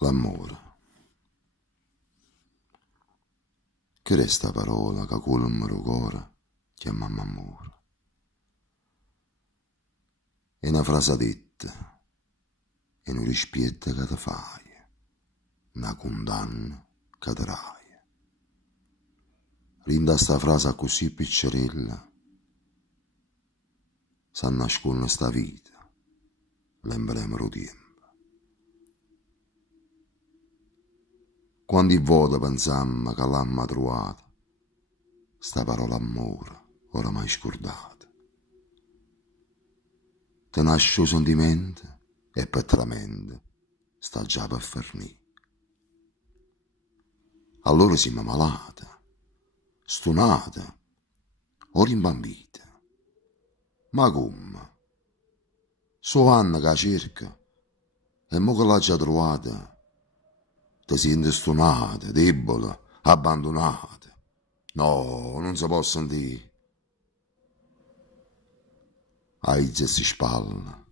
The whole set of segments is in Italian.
L'amore. Che resta parola che colma il cuore, chiamammo amore. È una frase detta, e un rispetto che ti fai, una condanna che ti rai. Rinda sta frase così piccerella, sa nasconde sta vita, l'embremo tempo. Quando volte pensammo che l'amma trovata, sta parola amore, oramai scordata. Te nasce un sentimento e per la mente sta già per fornire. Allora siamo malate, stonate o rimbambite. Ma come? So Anna che cerca e mo che l'ha già trovata, ti senti stonata, debole, abbandonata. No, non si può sentire. Hai già si spalla,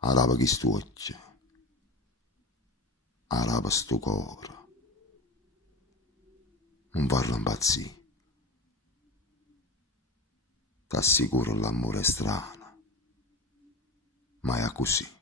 araba chi stuocchia, araba sto cuore. Non farlo impazzire. T'assicuro l'amore è strano, ma è così.